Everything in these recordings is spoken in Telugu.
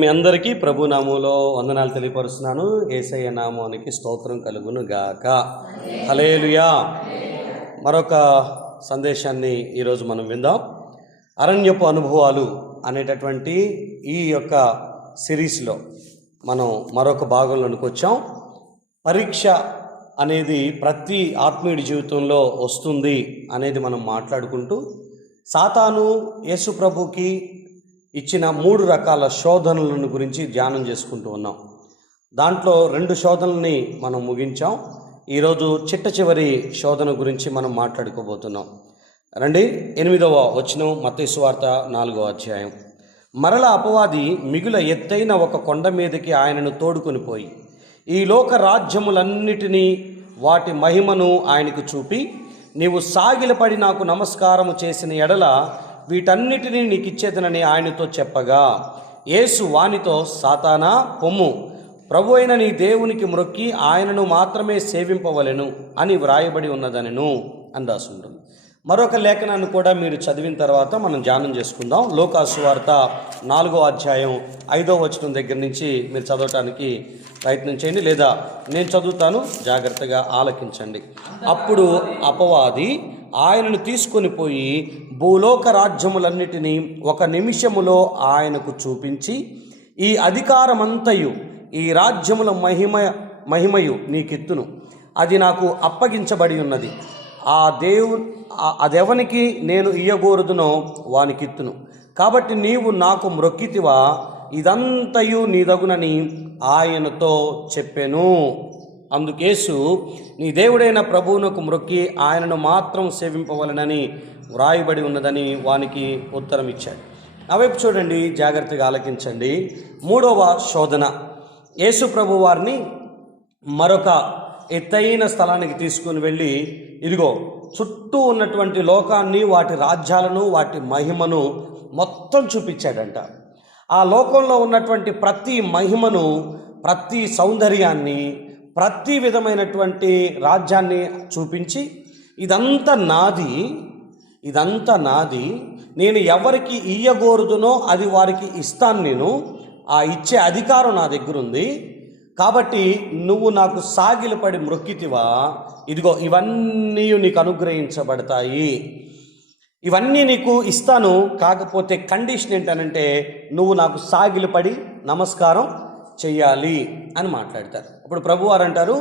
మీ అందరికీ ప్రభు నామములో వందనాలు తెలియపరుస్తున్నాను. యేసయ్య నామానికి స్తోత్రం కలుగును గాక. హల్లెలూయా. మరొక సందేశాన్ని ఈరోజు మనం విందాం. అరణ్యపు అనుభవాలు అనేటటువంటి ఈ యొక్క సిరీస్లో మనం మరొక భాగంలోనికి వచ్చాం. పరీక్ష అనేది ప్రతి ఆత్మీయుడి జీవితంలో వస్తుంది అనేది మనం మాట్లాడుకుంటూ సాతాను యేసు ప్రభుకి ఇచ్చిన 3 రకాల శోధనలను గురించి ధ్యానం చేసుకుంటూ ఉన్నాం. దాంట్లో 2 శోధనల్ని మనం ముగించాం. ఈరోజు చిట్ట చివరి శోధన గురించి మనం మాట్లాడుకోబోతున్నాం. రండి, 8వ వచనం, మత్తయి సువార్త 4వ అధ్యాయం. మరల అపవాది మిగుల ఎత్తైన ఒక కొండ మీదకి ఆయనను తోడుకొని పోయి ఈ లోక రాజ్యములన్నిటినీ వాటి మహిమను ఆయనకు చూపి, నీవు సాగిలపడి నాకు నమస్కారము చేసిన ఎడల వీటన్నిటినీ నీకు ఇచ్చేదనని ఆయనతో చెప్పగా, యేసు వానితో, సాతానా పొమ్ము, ప్రభు అయిన నీ దేవునికి మ్రొక్కి ఆయనను మాత్రమే సేవింపవలెను అని వ్రాయబడి ఉన్నదనెను అని రాసుంటుంది. మరొక లేఖనాన్ని కూడా మీరు చదివిన తర్వాత మనం ధ్యానం చేసుకుందాం. లూకా సువార్త 4వ అధ్యాయం 5వ వచనం దగ్గర నుంచి మీరు చదవటానికి ప్రయత్నం చేయండి, లేదా నేను చదువుతాను, జాగ్రత్తగా ఆలకించండి. అప్పుడు అపవాది ఆయనను తీసుకొని పోయి భూలోక రాజ్యములన్నిటినీ ఒక నిమిషములో ఆయనకు చూపించి, ఈ అధికారమంతయు ఈ రాజ్యముల మహిమయు నీకిత్తును, అది నాకు అప్పగించబడి ఉన్నది, అదెవనికి నేను ఇయ్యగోరుదునో వానికిత్తును, కాబట్టి నీవు నాకు మ్రొక్కితివా, ఇదంతయు నీదగునని ఆయనతో చెప్పెను. అందుకేసు నీ దేవుడైన ప్రభువునకు మ్రొక్కి ఆయనను మాత్రం సేవింపవలనని వ్రాయబడి ఉన్నదని వానికి ఉత్తరం ఇచ్చాడు. నా వైపు చూడండి, జాగ్రత్తగా ఆలకించండి. 3వ శోధన. యేసు ప్రభు వారిని మరొక ఎత్తైన స్థలానికి తీసుకుని వెళ్ళి, ఇదిగో చుట్టూ ఉన్నటువంటి లోకాన్ని, వాటి రాజ్యాలను, వాటి మహిమను మొత్తం చూపించాడంట. ఆ లోకంలో ఉన్నటువంటి ప్రతి మహిమను, ప్రతి సౌందర్యాన్ని, ప్రతి విధమైనటువంటి రాజ్యాన్ని చూపించి, ఇదంతా నాది, నేను ఎవరికి ఇయ్యగోరుదునో అది వారికి ఇస్తాను, నేను ఆ ఇచ్చే అధికారం నా దగ్గర ఉంది, కాబట్టి నువ్వు నాకు సాగిలపడి మ్రొక్కితివా, ఇదిగో ఇవన్నీ నీకు అనుగ్రహించబడతాయి, ఇవన్నీ నీకు ఇస్తాను, కాకపోతే కండిషన్ ఏంటనంటే నువ్వు నాకు సాగిలపడి నమస్కారం చెయ్యాలి అని మాట్లాడతారు. అప్పుడు ప్రభువారు అంటారు,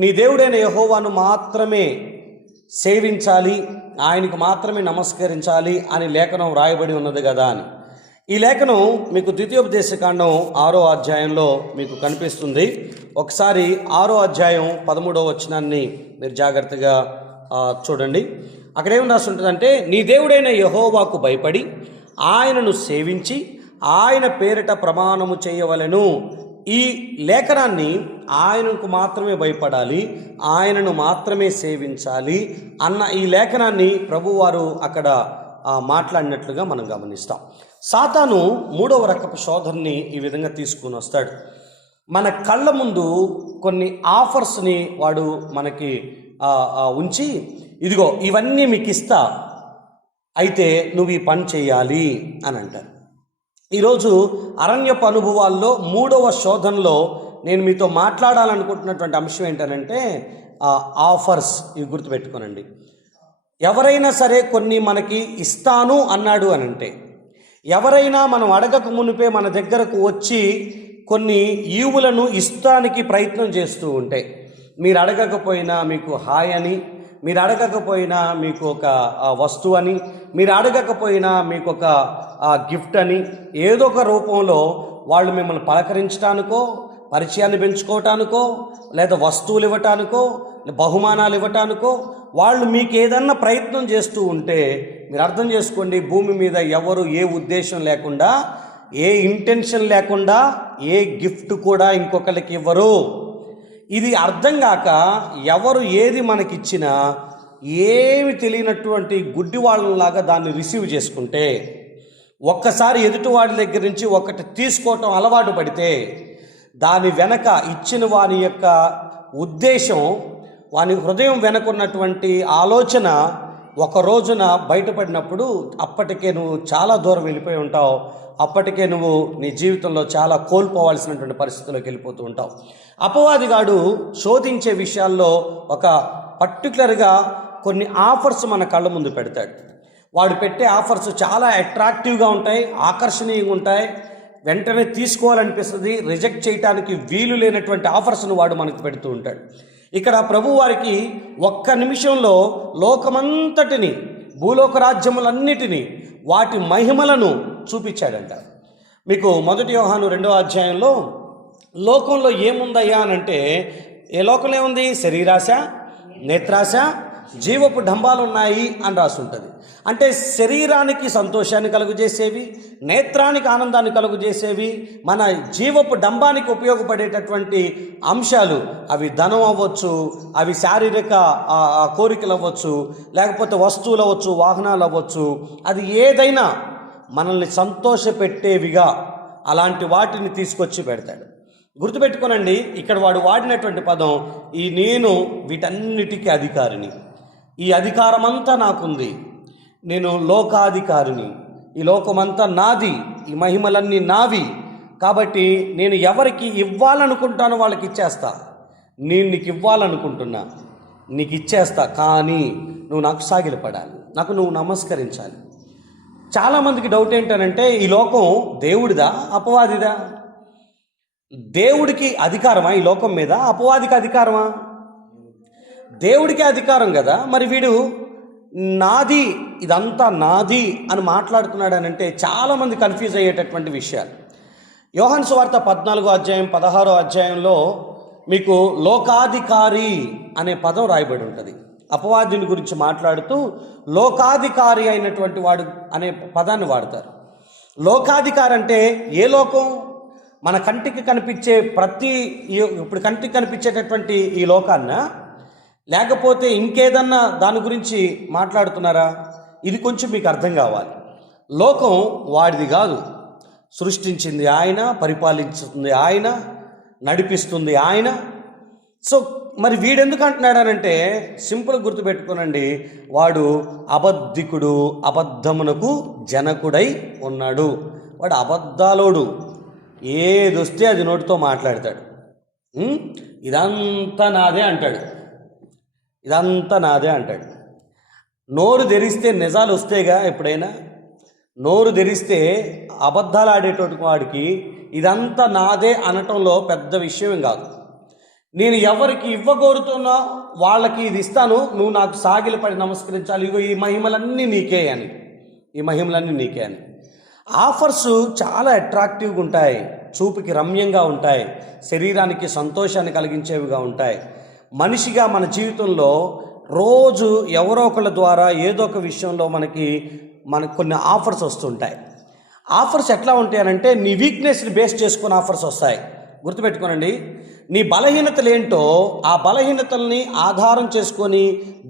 నీ దేవుడైన యెహోవాను మాత్రమే సేవించాలి, ఆయనకు మాత్రమే నమస్కరించాలి అని లేఖనం రాయబడి ఉన్నది కదా అని. ఈ లేఖనం మీకు ద్వితీయోపదేశకాండం 6వ అధ్యాయంలో మీకు కనిపిస్తుంది. ఒకసారి 6వ అధ్యాయం 13వ వచనాన్ని మీరు జాగ్రత్తగా చూడండి. అక్కడ ఏం రాసి ఉంటుందంటే, నీ దేవుడైన యెహోవాకు భయపడి ఆయనను సేవించి ఆయన పేరిట ప్రమాణము చేయవలెను. ఈ లేఖనాన్ని ఆయనకు మాత్రమే భయపడాలి, ఆయనను మాత్రమే సేవించాలి అన్న ఈ లేఖనాన్ని ప్రభువారు అక్కడ మాట్లాడినట్లుగా మనం గమనిస్తాం. సాతాను 3వ రకపు శోధనని ఈ విధంగా తీసుకుని వస్తాడు. మన కళ్ళ ముందు కొన్ని ఆఫర్స్ని వాడు మనకి ఉంచి, ఇదిగో ఇవన్నీ మీకు ఇస్తా, అయితే నువ్వు ఈ పని చేయాలి అని అంటారు. ఈరోజు అరణ్యపు అనుభవాల్లో 3వ శోధనలో నేను మీతో మాట్లాడాలనుకుంటున్నటువంటి అంశం ఏంటంటే ఆఫర్స్. ఇవి గుర్తుపెట్టుకోనండి. ఎవరైనా సరే కొన్ని మనకి ఇస్తాను అన్నాడు అని అంటే, ఎవరైనా మనం అడగక మునిపే మన దగ్గరకు వచ్చి కొన్ని ఈవులను ఇస్తానికి ప్రయత్నం చేస్తూ ఉంటే, మీరు అడగకపోయినా మీకు హాయ్ అని, మీరు అడగకపోయినా మీకు ఒక వస్తువు అని, మీరు అడగకపోయినా మీకు ఒక గిఫ్ట్ అని, ఏదో ఒక రూపంలో వాళ్ళు మిమ్మల్ని పలకరించడానికో, పరిచయాన్ని పెంచుకోవటానికో, లేదా వస్తువులు ఇవ్వటానికో, బహుమానాలు ఇవ్వటానికో వాళ్ళు మీకు ఏదన్నా ప్రయత్నం చేస్తూ ఉంటే మీరు అర్థం చేసుకోండి, భూమి మీద ఎవరు ఏ ఉద్దేశం లేకుండా, ఏ ఇంటెన్షన్ లేకుండా ఏ గిఫ్ట్ కూడా ఇంకొకరికి ఇవ్వరు. ఇది అర్థం కాక ఎవరు ఏది మనకిచ్చినా ఏమి తెలియనటువంటి గుడ్డి వాళ్ళలాగా దాన్ని రిసీవ్ చేసుకుంటే, ఒక్కసారి ఎదుటివాడి దగ్గర నుంచి ఒకటి తీసుకోవటం అలవాటు పడితే, దాని వెనక ఇచ్చిన వాని యొక్క ఉద్దేశం, వాని హృదయం వెనకున్నటువంటి ఆలోచన ఒక రోజున బయటపడినప్పుడు అప్పటికే నువ్వు చాలా దూరం వెళ్ళిపోయి ఉంటావు. అప్పటికే నువ్వు నీ జీవితంలో చాలా కోల్పోవాల్సినటువంటి పరిస్థితుల్లోకి వెళ్ళిపోతూ ఉంటావు. అపవాదిగాడు శోధించే విషయాల్లో ఒక పర్టికులర్గా కొన్ని ఆఫర్స్ మన కళ్ళ ముందు పెడతాడు. వాడు పెట్టే ఆఫర్స్ చాలా అట్రాక్టివ్గా ఉంటాయి, ఆకర్షణీయంగా ఉంటాయి, వెంటనే తీసుకోవాలనిపిస్తుంది, రిజెక్ట్ చేయడానికి వీలు లేనటువంటి ఆఫర్స్ను వాడు మనకు పెడుతూ ఉంటాడు. ఇక్కడ ప్రభు వారికి ఒక్క నిమిషంలో లోకమంతటిని, భూలోక రాజ్యములన్నిటినీ, వాటి మహిమలను చూపించాడంట. మీకు 1 యోహాను 2వ అధ్యాయంలో లోకంలో ఏముందయ్యా అనంటే, ఏ లోకంలో ఏముంది? శరీరాశ, నేత్రాశ, జీవపు డంబాలు ఉన్నాయి అని రాసి ఉంటుంది. అంటే శరీరానికి సంతోషాన్ని కలుగజేసేవి, నేత్రానికి ఆనందాన్ని కలుగజేసేవి, మన జీవపు డంబానికి ఉపయోగపడేటటువంటి అంశాలు, అవి ధనం అవ్వచ్చు, అవి శారీరక కోరికలు అవ్వచ్చు, లేకపోతే వస్తువులు అవ్వచ్చు, వాహనాలు అవ్వచ్చు, అది ఏదైనా మనల్ని సంతోషపెట్టేవిగా అలాంటి వాటిని తీసుకొచ్చి పెడతాడు. గుర్తుపెట్టుకోనండి, ఇక్కడ వాడు వాడినటువంటి పదం, నేను వీటన్నిటికీ అధికారిని, ఈ అధికారమంతా నాకుంది, నేను లోకాధికారిని, ఈ లోకమంతా నాది, ఈ మహిమలన్నీ నావి, కాబట్టి నేను ఎవరికి ఇవ్వాలనుకుంటానో వాళ్ళకి ఇచ్చేస్తా, నేను నీకు ఇవ్వాలనుకుంటున్నా, నీకు ఇచ్చేస్తా, కానీ నువ్వు నాకు సాగిలపడాలి, నాకు నువ్వు నమస్కరించాలి. చాలామందికి డౌట్ ఏంటనంటే, ఈ లోకం దేవుడిదా అపవాదిదా? దేవుడికి అధికారమా ఈ లోకం మీద? అపవాదికి అధికారమా? దేవుడికి అధికారం కదా. మరి వీడు నాది, ఇదంతా నాది అని మాట్లాడుతున్నాడు అని అంటే చాలామంది కన్ఫ్యూజ్ అయ్యేటటువంటి విషయాలు. యోహాను సువార్త 14వ అధ్యాయం 16వ అధ్యాయంలో మీకు లోకాధికారి అనే పదం రాయబడి ఉంటుంది. అపవాదిని గురించి మాట్లాడుతూ లోకాధికారి అయినటువంటి వాడు అనే పదాన్ని వాడతారు. లోకాధికారి అంటే ఏ లోకం? మన కంటికి కనిపించే ఇప్పుడు కంటికి కనిపించేటటువంటి ఈ లోకాన్న, లేకపోతే ఇంకేదన్నా దాని గురించి మాట్లాడుతున్నారా? ఇది కొంచెం మీకు అర్థం కావాలి. లోకం వాడిది కాదు, సృష్టించింది ఆయన, పరిపాలించుతుంది ఆయన, నడిపిస్తుంది ఆయన. సో మరి వీడెందుకు అంటున్నాడనంటే, సింపుల్ గుర్తుపెట్టుకోనండి, వాడు అబద్ధికుడు, అబద్ధమునకు జనకుడై ఉన్నాడు. వాడు అబద్ధాలోడు, ఏదొస్తే అది నోటితో మాట్లాడతాడు. ఇదంతా నాదే అంటాడు, ఇదంతా నాదే అంటాడు. నోరు తెరిస్తే నిజాలు వస్తేగా ఎప్పుడైనా. నోరు తెరిస్తే అబద్ధాలు ఆడేటటువంటి వాడికి ఇదంతా నాదే అనటంలో పెద్ద విషయం కాదు. నేను ఎవరికి ఇవ్వగోరుతున్నా వాళ్ళకి ఇది ఇస్తాను, నువ్వు నాకు సాగిలపడి నమస్కరించాలి, ఇగో ఈ మహిమలన్నీ నీకే అని, ఈ మహిమలన్నీ నీకే అని. ఆఫర్స్ చాలా అట్రాక్టివ్గా ఉంటాయి, చూపుకి రమ్యంగా ఉంటాయి, శరీరానికి సంతోషాన్ని కలిగించేవిగా ఉంటాయి. మనిషిగా మన జీవితంలో రోజు ఎవరో ఒకళ్ళ ద్వారా ఏదో ఒక విషయంలో మనకు కొన్ని ఆఫర్స్ వస్తుంటాయి. ఆఫర్స్ ఎట్లా ఉంటాయనంటే, నీ వీక్నెస్ని బేస్ చేసుకుని ఆఫర్స్ వస్తాయి. గుర్తుపెట్టుకోనండి, నీ బలహీనతలు ఏంటో ఆ బలహీనతల్ని ఆధారం చేసుకొని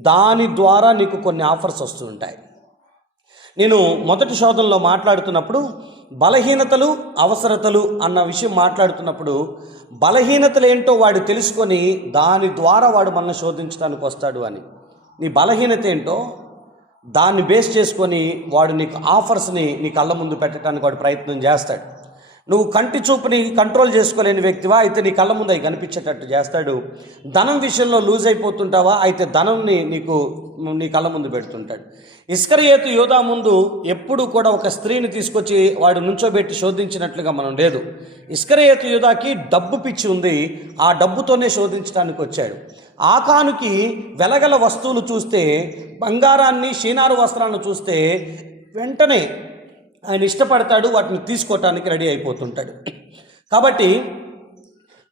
దాని ద్వారా నీకు కొన్ని ఆఫర్స్ వస్తూ ఉంటాయి. నేను మొదటి శోధనలో మాట్లాడుతున్నప్పుడు బలహీనతలు, అవసరతలు అన్న విషయం మాట్లాడుతున్నప్పుడు, బలహీనతలు ఏంటో వాడు తెలుసుకొని దాని ద్వారా వాడు మనల్ని శోధించడానికి వస్తాడు అని. నీ బలహీనత ఏంటో దాన్ని బేస్ చేసుకొని వాడు నీకు ఆఫర్స్ని నీ కళ్ళ ముందు పెట్టడానికి వాడు ప్రయత్నం చేస్తాడు. నువ్వు కంటి చూపుని కంట్రోల్ చేసుకోలేని వ్యక్తివా, అయితే నీ కళ్ళ ముందు అవి కనిపించేటట్టు చేస్తాడు. ధనం విషయంలో లూజ్ అయిపోతుంటావా, అయితే ధనంని నీ కళ్ళ ముందు పెడుతుంటాడు. ఇస్కరియోతు యోధా ముందు ఎప్పుడు కూడా ఒక స్త్రీని తీసుకొచ్చి వాడు నుంచోబెట్టి శోధించినట్లుగా మనం లేదు. ఇస్కరియోతు యోధాకి డబ్బు పిచ్చి ఉంది, ఆ డబ్బుతోనే శోధించడానికి వచ్చాడు. ఆకానుకి వెలగల వస్తువులు చూస్తే, బంగారాన్ని, షీనారు వస్త్రాలను చూస్తే వెంటనే ఆయన ఇష్టపడతాడు, వాటిని తీసుకోవటానికి రెడీ అయిపోతుంటాడు. కాబట్టి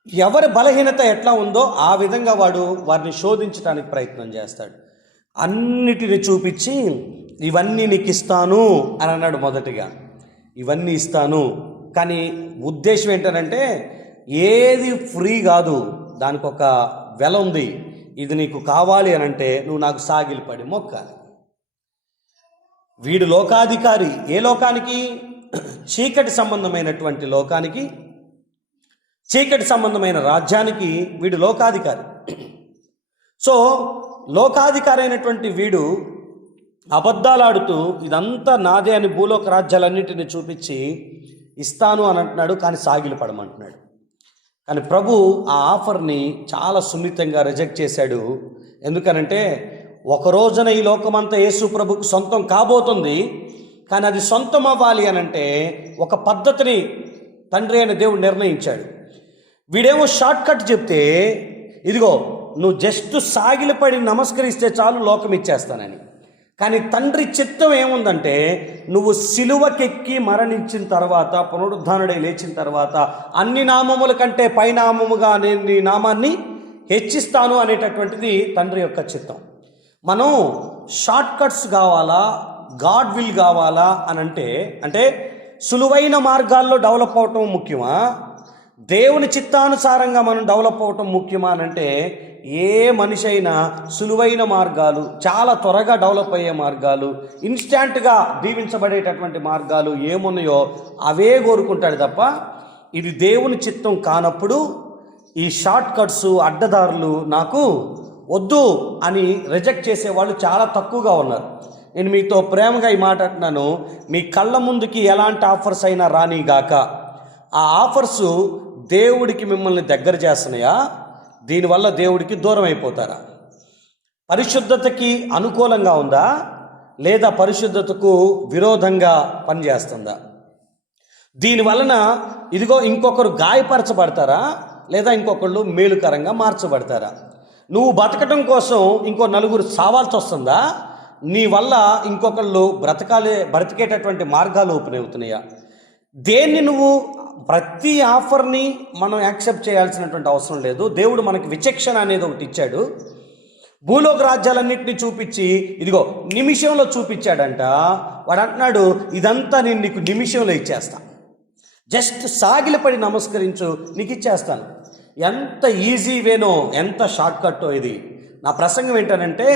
ఎవరి బలహీనత ఎట్లా ఉందో ఆ విధంగా వారిని శోధించడానికి ప్రయత్నం చేస్తాడు. అన్నిటిని చూపించి ఇవన్నీ నీకు ఇస్తాను అని అన్నాడు. మొదటిగా ఇవన్నీ ఇస్తాను, కానీ ఉద్దేశం ఏంటంటే ఏది ఫ్రీ కాదు, దానికి ఒక వెల ఉంది. ఇది నీకు కావాలి అని అంటే నువ్వు నాకు సాగిలపడి మొక్కాలి. వీడు లోకాధికారి. ఏ లోకానికి? చీకటి సంబంధమైనటువంటి లోకానికి, చీకటి సంబంధమైన రాజ్యానికి వీడు లోకాధికారి. సో లోకాధికారి అయినటువంటి వీడు అబద్ధాలాడుతూ ఇదంతా నాదే అని భూలోక రాజ్యాలన్నింటినీ చూపించి ఇస్తాను అని అంటున్నాడు, కానీ సాగిలపడమంటున్నాడు. కానీ ప్రభు ఆ ఆఫర్ని చాలా సున్నితంగా రిజెక్ట్ చేశాడు. ఎందుకనంటే ఒక రోజున ఈ లోకమంతా యేసు ప్రభుకు సొంతం కాబోతుంది, కానీ అది సొంతం అవ్వాలి అనంటే ఒక పద్ధతిని తండ్రి అయిన దేవుడు నిర్ణయించాడు. వీడేమో షార్ట్ కట్ చెప్తే, ఇదిగో నువ్వు జస్ట్ సాగిలపడి నమస్కరిస్తే చాలు లోకం ఇచ్చేస్తానని. కానీ తండ్రి చిత్తం ఏముందంటే, నువ్వు సిలువకెక్కి మరణించిన తర్వాత, పునరుద్ధానుడై లేచిన తర్వాత అన్ని నామముల కంటే పైనామముగా నేను నీ నామాన్ని హెచ్చిస్తాను అనేటటువంటిది తండ్రి యొక్క చిత్తం. మనం షార్ట్ కట్స్ కావాలా, గాడ్ విల్ కావాలా అని అంటే సులువైన మార్గాల్లో డెవలప్ అవటం ముఖ్యమా, దేవుని చిత్తానుసారంగా మనం డెవలప్ అవటం ముఖ్యమా అనంటే, ఏ మనిషి అయినా సులువైన మార్గాలు, చాలా త్వరగా డెవలప్ అయ్యే మార్గాలు, ఇన్స్టాంట్గా దీవించబడేటటువంటి మార్గాలు ఏమున్నాయో అవే కోరుకుంటాడు తప్ప, ఇది దేవుని చిత్తం కానప్పుడు ఈ షార్ట్ కట్స్, అడ్డదారులు నాకు వద్దు అని రిజెక్ట్ చేసేవాళ్ళు చాలా తక్కువగా ఉన్నారు. నేను మీతో ప్రేమగా ఈ మాట అంటున్నాను, మీ కళ్ళ ముందుకి ఎలాంటి ఆఫర్స్ అయినా రానిగాక, ఆ ఆఫర్స్ దేవుడికి మిమ్మల్ని దగ్గర చేస్తున్నాయా, దీనివల్ల దేవుడికి దూరం అయిపోతారా? పరిశుద్ధతకి అనుకూలంగా ఉందా, లేదా పరిశుద్ధతకు విరోధంగా పనిచేస్తుందా? దీనివలన ఇదిగో ఇంకొకరు గాయపరచబడతారా, లేదా ఇంకొకళ్ళు మేలుకరంగా మార్చబడతారా? నువ్వు బతకటం కోసం ఇంకో నలుగురు సావాల్సి వస్తుందా, నీ వల్ల ఇంకొకళ్ళు బ్రతికేటటువంటి మార్గాలు ఓపెన్ అవుతున్నాయా? దేన్ని నువ్వు, ప్రతి ఆఫర్ని మనం యాక్సెప్ట్ చేయాల్సినటువంటి అవసరం లేదు. దేవుడు మనకి విచక్షణ అనేది ఒకటి ఇచ్చాడు. భూలోక రాజ్యాలన్నింటినీ చూపించి ఇదిగో నిమిషంలో చూపించాడంట. వాడు అంటున్నాడు, ఇదంతా నేను నీకు నిమిషంలో ఇచ్చేస్తా, జస్ట్ సాగిలపడి నమస్కరించు, నీకు ఇచ్చేస్తాను. ఎంత ఈజీ వేనో, ఎంత షార్ట్ కట్టో ఇది. నా ప్రసంగం ఏంటనంటే,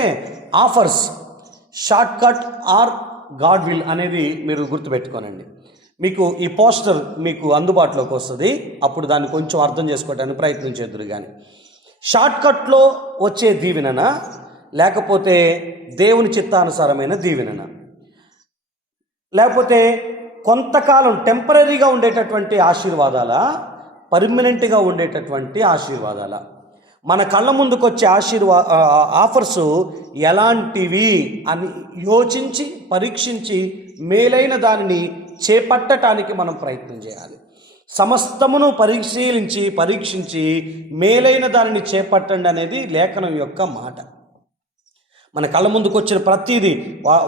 offers, short cut or goodwill అనేది మీరు గుర్తుపెట్టుకోనండి. మీకు ఈ పోస్టర్ మీకు అందుబాటులోకి వస్తుంది, అప్పుడు దాన్ని కొంచెం అర్థం చేసుకోవడానికి ప్రయత్నించేద్దరు. కానీ షార్ట్ కట్లో వచ్చే దీవెననా, లేకపోతే దేవుని చిత్తానుసారమైన దీవెననా, లేకపోతే కొంతకాలం టెంపరీగా ఉండేటటువంటి ఆశీర్వాదాలా, పర్మనెంట్గా ఉండేటటువంటి ఆశీర్వాదాలా? మన కళ్ళ ముందుకు వచ్చే ఆఫర్స్ ఎలాంటివి అని యోచించి పరీక్షించి మేలైన దానిని చేపట్టడానికి మనం ప్రయత్నం చేయాలి. సమస్తమును పరీక్షించి మేలైన దానిని చేపట్టండి అనేది లేఖనం యొక్క మాట. మన కళ్ళ ముందుకు వచ్చిన ప్రతిదీ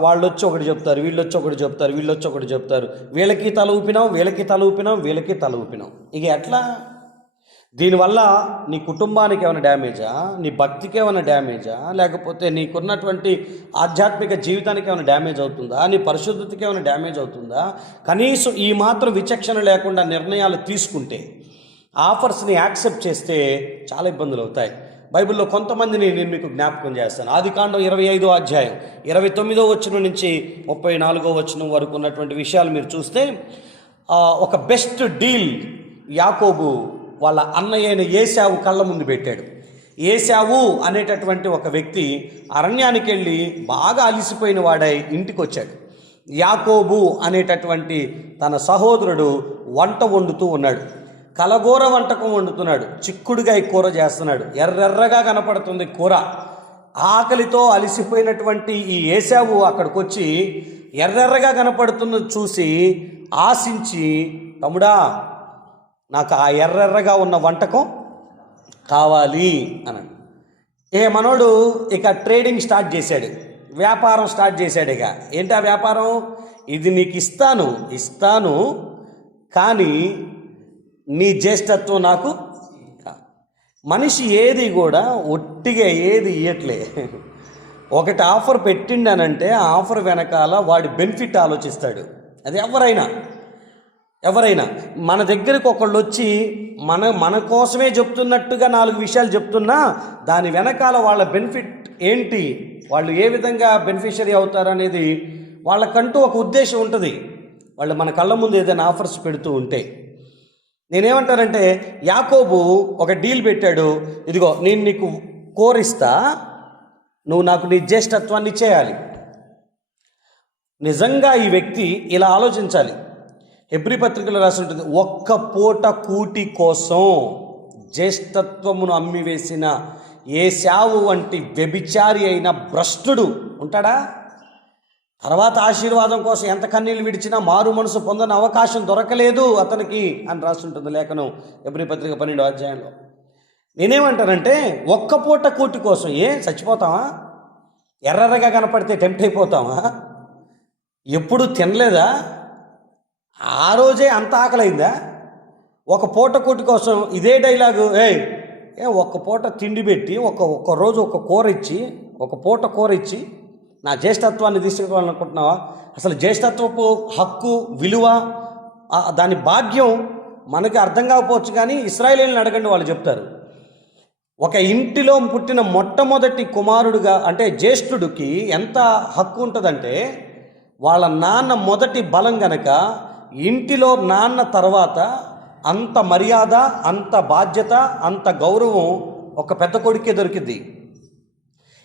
వాళ్ళు వచ్చి ఒకటి చెప్తారు, వీళ్ళు వచ్చి ఒకటి చెప్తారు, వీళ్ళు వచ్చి ఒకటి చెప్తారు, వీళ్ళకి తల ఊపినాం, వీళ్ళకి తల ఊపినాం, వీళ్ళకి తల ఊపినాం. ఇక ఎట్లా? దీనివల్ల నీ కుటుంబానికి ఏమైనా డ్యామేజా, నీ భక్తికి ఏమైనా డ్యామేజా, లేకపోతే నీకున్నటువంటి ఆధ్యాత్మిక జీవితానికి ఏమైనా డ్యామేజ్ అవుతుందా, నీ పరిశుద్ధతకి ఏమైనా డ్యామేజ్ అవుతుందా? కనీసం ఈ మాత్రం విచక్షణ లేకుండా నిర్ణయాలు తీసుకుంటే, ఆఫర్స్ని యాక్సెప్ట్ చేస్తే చాలా ఇబ్బందులు అవుతాయి. బైబిల్లో కొంతమందిని నేను మీకు జ్ఞాపకం చేస్తాను. ఆదికాండం 25వ అధ్యాయం 29వ వచనం నుంచి 34వ వచనం వరకు ఉన్నటువంటి విషయాలు మీరు చూస్తే, ఒక బెస్ట్ డీల్ యాకోబు వాళ్ళ అన్నయ్య అయిన ఏశావు కళ్ళ ముందు పెట్టాడు. ఏశావు అనేటటువంటి ఒక వ్యక్తి అరణ్యానికి వెళ్ళి బాగా అలిసిపోయిన వాడై ఇంటికి వచ్చాడు. యాకోబు అనేటటువంటి తన సహోదరుడు వంట వండుతూ ఉన్నాడు. కలగూర వంటకం వండుతున్నాడు, చిక్కుడుగాయ కూర చేస్తున్నాడు. ఎర్రెర్రగా కనపడుతుంది కూర. ఆకలితో అలిసిపోయినటువంటి ఈ ఏశావు అక్కడికి వచ్చి ఎర్రెర్రగా కనపడుతున్నది చూసి ఆశించి, తమ్ముడా నాకు ఆ ఎర్రెర్రగా ఉన్న వంటకం కావాలి అన్నాడు. మనోడు ఇక ట్రేడింగ్ స్టార్ట్ చేశాడు, వ్యాపారం స్టార్ట్ చేశాడు. ఇక ఏంటి ఆ వ్యాపారం? ఇది నీకు ఇస్తాను కానీ నీ జ్యేష్ఠత్వం నాకు. మనిషి ఏది కూడా ఒట్టిగా ఏది ఇయ్యట్లే. ఒకటి ఆఫర్ పెట్టిండనంటే ఆ ఆఫర్ వెనకాల వాడి బెనిఫిట్ ఆలోచిస్తాడు. అది ఎవరైనా మన దగ్గరికి ఒకళ్ళు వచ్చి మన కోసమే చెప్తున్నట్టుగా 4 విషయాలు చెప్తున్నా దాని వెనకాల వాళ్ళ బెనిఫిట్ ఏంటి, వాళ్ళు ఏ విధంగా బెనిఫిషరీ అవుతారనేది వాళ్ళకంటూ ఒక ఉద్దేశం ఉంటుంది. వాళ్ళు మన కళ్ళ ముందు ఏదైనా ఆఫర్స్ పెడుతూ ఉంటే, నేనేమంటానంటే, యాకోబు ఒక డీల్ పెట్టాడు. ఇదిగో నేను నీకు కోరిస్తా, నువ్వు నాకు నీ జ్యేష్ఠత్వాన్ని చేయాలి. నిజంగా ఈ వ్యక్తి ఇలా ఆలోచించాలి, హెబ్రీ పత్రికలో రాసి ఉంటుంది, ఒక్క పూట కూటి కోసం జ్యేష్ఠత్వమును అమ్మివేసిన ఏశావు వంటి వ్యభిచారి అయిన భ్రష్టుడు ఉంటాడా? తర్వాత ఆశీర్వాదం కోసం ఎంత కన్నీళ్ళు విడిచినా మారు మనసు పొందని అవకాశం దొరకలేదు అతనికి అని రాస్తుంటుంది లేఖనం హెబ్రీ పత్రిక 12వ అధ్యాయంలో. నేనేమంటానంటే, ఒక్క పూట కూటి కోసం చచ్చిపోతావా? ఎర్రగా కనపడితే టెంప్ట్ అయిపోతావా? ఎప్పుడు తినలేదా? ఆ రోజే అంత ఆకలైందా? ఒక పూట కూటి కోసం ఇదే డైలాగు, ఒక్క పూట తిండి పెట్టి ఒక్క రోజు ఒక కూర ఇచ్చి, ఒక పూట కూర ఇచ్చి నా జ్యేష్ఠత్వాన్ని తీసుకోవాలనుకుంటున్నావా? అసలు జ్యేష్ఠత్వపు హక్కు, విలువ, దాని భాగ్యం మనకి అర్థం కాకపోవచ్చు, కానీ ఇశ్రాయేలీయులను అడగండి, వాళ్ళు చెప్తారు. ఒక ఇంటిలో పుట్టిన మొట్టమొదటి కుమారుడుగా అంటే జ్యేష్ఠుడికి ఎంత హక్కు ఉంటుందంటే, వాళ్ళ నాన్న మొదటి బలం గనక ఇంటిలో నాన్న తర్వాత అంత మర్యాద, అంత బాధ్యత, అంత గౌరవం ఒక పెద్ద కొడుకే దొరికింది.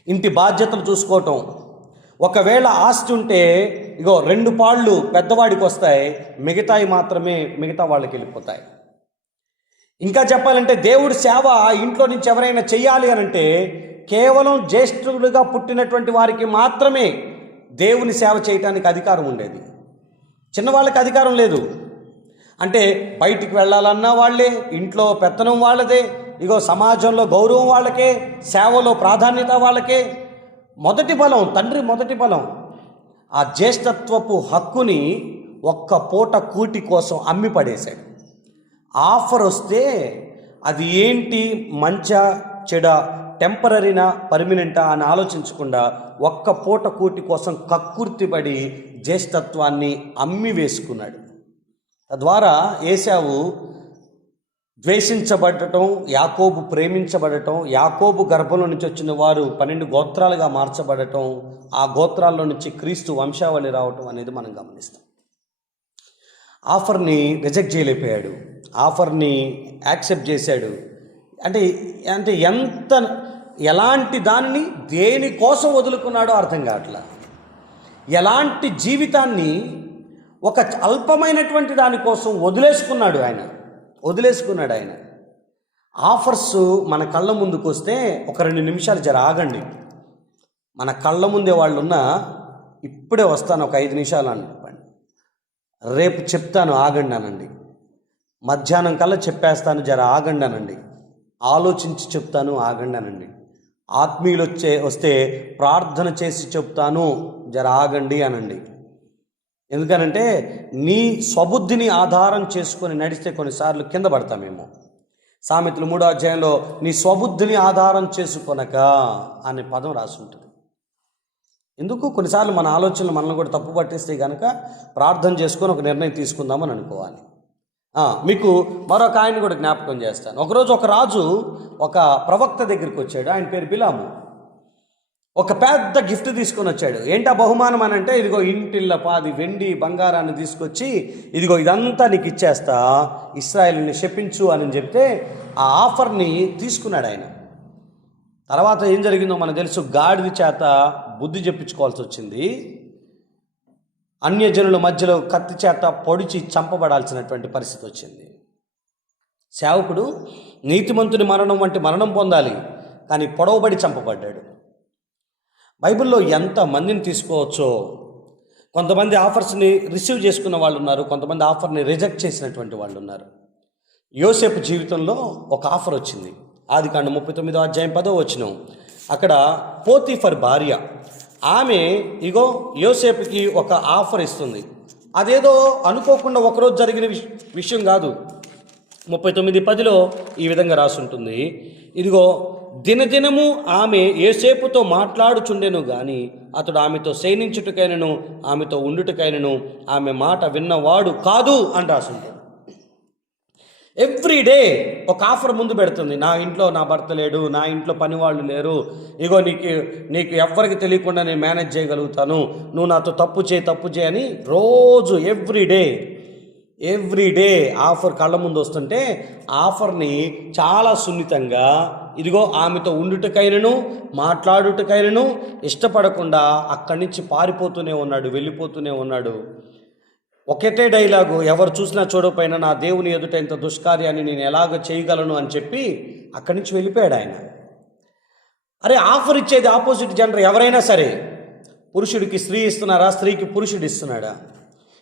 ఇంటి బాధ్యతలు చూసుకోవటం, ఒకవేళ ఆస్తి ఉంటే 2 పాళ్ళు పెద్దవాడికి వస్తాయి, మిగతాయి మాత్రమే మిగతా వాళ్ళకి వెళ్ళిపోతాయి. ఇంకా చెప్పాలంటే దేవుడి సేవ ఇంట్లో నుంచి ఎవరైనా చెయ్యాలి అని అంటే కేవలం జ్యేష్ఠులుగా పుట్టినటువంటి వారికి మాత్రమే దేవుని సేవ చేయటానికి అధికారం ఉండేది. చిన్నవాళ్ళకి అధికారం లేదు. అంటే బయటికి వెళ్ళాలన్నా వాళ్ళే, ఇంట్లో పెత్తనం వాళ్ళదే, సమాజంలో గౌరవం వాళ్ళకే, సేవలో ప్రాధాన్యత వాళ్ళకే. మొదటి బలం, తండ్రి మొదటి బలం. ఆ జ్యేష్ఠత్వపు హక్కుని ఒక్క పూట కూటి కోసం అమ్మి పడేశాడు. ఆఫర్ వస్తే అది ఏంటి, మంచా చెడ, టెంపరరీనా పర్మినెంటా అని ఆలోచించకుండా ఒక్క పూట కూటి కోసం కక్కుర్తిపడి జ్యేష్ఠత్వాన్ని అమ్మి వేసుకున్నాడు. తద్వారా ఏశావు ద్వేషించబడటం, యాకోబు ప్రేమించబడటం, యాకోబు గర్భంలో నుంచి వచ్చిన వారు 12 గోత్రాలుగా మార్చబడటం, ఆ గోత్రాల్లో నుంచి క్రీస్తు వంశావళి రావటం అనేది మనం గమనిస్తాం. ఆఫర్ని రిజెక్ట్ చేయలేకపోయాడు, ఆఫర్ని యాక్సెప్ట్ చేశాడు. అంటే ఎలాంటి దానిని దేనికోసం వదులుకున్నాడో అర్థం కావట్లా. ఎలాంటి జీవితాన్ని ఒక అల్పమైనటువంటి దానికోసం వదిలేసుకున్నాడు ఆయన. ఆఫర్స్ మన కళ్ళ ముందుకు వస్తే ఒక 2 నిమిషాలు జర ఆగండి. మన కళ్ళ ముందే వాళ్ళు ఉన్నా, ఇప్పుడే వస్తాను ఒక 5 నిమిషాలు అని చెప్పండి, రేపు చెప్తాను ఆగండి అనండి, మధ్యాహ్నం కల్లా చెప్పేస్తాను జర ఆగండి అనండి, ఆలోచించి చెప్తాను ఆగండి అనండి, ఆత్మీయులు వస్తే ప్రార్థన చేసి చెప్తాను జర ఆగండి అనండి. ఎందుకనంటే నీ స్వబుద్ధిని ఆధారం చేసుకొని నడిస్తే కొన్నిసార్లు కింద పడతామేమో. సామెతలు 3వ అధ్యాయంలో నీ స్వబుద్ధిని ఆధారం చేసుకొనక అనే పదం రాసి ఉంటుంది. ఎందుకు? కొన్నిసార్లు మన ఆలోచనలు మనల్ని కూడా తప్పు పట్టిస్తే కనుక ప్రార్థన చేసుకొని ఒక నిర్ణయం తీసుకుందామని అనుకోవాలి. మీకు మరొక ఆయన కూడా జ్ఞాపకం చేస్తాను. ఒకరోజు ఒక రాజు ఒక ప్రవక్త దగ్గరికి వచ్చాడు. ఆయన పేరు బిలాము. ఒక పెద్ద గిఫ్ట్ తీసుకొని వచ్చాడు. ఏంటా బహుమానం అని అంటే, ఇదిగో ఇంటిల్ల పాది వెండి బంగారాన్ని తీసుకొచ్చి, ఇదిగో ఇదంతా నీకు ఇచ్చేస్తా, ఇశ్రాయేలుని శపించు అని చెప్తే ఆ ఆఫర్ని తీసుకున్నాడు ఆయన. తర్వాత ఏం జరిగిందో మనకు తెలుసు. గాడిద చేత బుద్ధి చెప్పించుకోవాల్సి వచ్చింది. అన్యజనుల మధ్యలో కత్తి చేత పొడిచి చంపబడాల్సినటువంటి పరిస్థితి వచ్చింది. సేవకుడు నీతిమంతుని మరణం వంటి మరణం పొందాలి, కానీ పొడవబడి చంపబడ్డాడు. బైబిల్లో ఎంతమందిని తీసుకోవచ్చో. కొంతమంది ఆఫర్స్ని రిసీవ్ చేసుకున్న వాళ్ళు ఉన్నారు, కొంతమంది ఆఫర్ని రిజెక్ట్ చేసినటువంటి వాళ్ళు ఉన్నారు. యోసేపు జీవితంలో ఒక ఆఫర్ వచ్చింది. ఆదికాండం 39వ అధ్యాయం 10వ వచనం. అక్కడ పోతీఫర్ భార్య, ఆమె యోసేపుకి ఒక ఆఫర్ ఇస్తుంది. అదేదో అనుకోకుండా ఒకరోజు జరిగిన విషయం కాదు. 39:10లో ఈ విధంగా రాసుంటుంది. ఇదిగో దినదినము ఆమె యోసేపుతో మాట్లాడుచుండెను గాని అతడు ఆమెతో శయనించుటకైనను ఆమెతో ఉండుటకైనను ఆమె మాట విన్నవాడు కాదు అని రాసుంటుంది. ఎవ్రీడే ఒక ఆఫర్ ముందు పెడుతుంది. నా ఇంట్లో నా భర్త లేడు, నా ఇంట్లో పని వాళ్ళు లేరు, నీకు ఎవ్వరికి తెలియకుండా నేను మేనేజ్ చేయగలుగుతాను, నువ్వు నాతో తప్పు చేయి అని రోజు ఎవ్రీడే ఆఫర్ కళ్ళ ముందు వస్తుంటే ఆఫర్ని చాలా సున్నితంగా ఆమెతో ఉండుటకైనను మాట్లాడుటకైనను ఇష్టపడకుండా అక్కడి నుంచి పారిపోతూనే ఉన్నాడు, వెళ్ళిపోతూనే ఉన్నాడు. ఒకటే డైలాగు, ఎవరు చూసినా చూడకపోయినా నా దేవుని ఎదుట ఇంత దుష్కార్యాన్ని నేను ఎలాగ చేయగలను అని చెప్పి అక్కడి నుంచి వెళ్ళిపోయాడు ఆయన. అరే, ఆఫర్ ఇచ్చేది ఆపోజిట్ జెండర్ ఎవరైనా సరే. పురుషుడికి స్త్రీ ఇస్తున్నారా, స్త్రీకి పురుషుడు ఇస్తున్నాడా?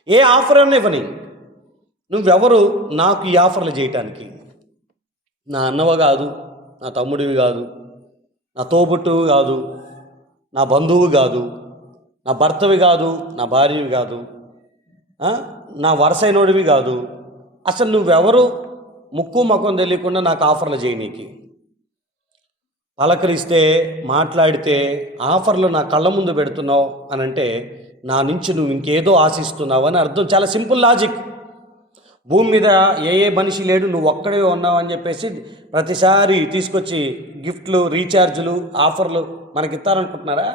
ఏ ఆఫర్ అన్నా ఇవ్వని, నువ్వెవరు నాకు ఈ ఆఫర్లు చేయటానికి? నా అన్నవ కాదు, నా తమ్ముడివి కాదు, నా తోబుట్టువి కాదు, నా బంధువు కాదు, నా భర్తవి కాదు, నా భార్యవి కాదు, నా వరసైనోడివి కాదు. అసలు నువ్వెవరు ముక్కు ముఖం తెలియకుండా నాకు ఆఫర్లు చేయనీకి? పలకరిస్తే, మాట్లాడితే ఆఫర్లు నా కళ్ళ ముందు పెడుతున్నావు అని అంటే నా నుంచి నువ్వు ఇంకేదో ఆశిస్తున్నావు అని అర్థం. చాలా సింపుల్ లాజిక్. భూమి మీద ఏ మనిషి లేడు, నువ్వు ఒక్కడే ఉన్నావు అని చెప్పేసి ప్రతిసారి తీసుకొచ్చి గిఫ్ట్లు, రీఛార్జులు, ఆఫర్లు మనకిస్తారనుకుంటున్నారా?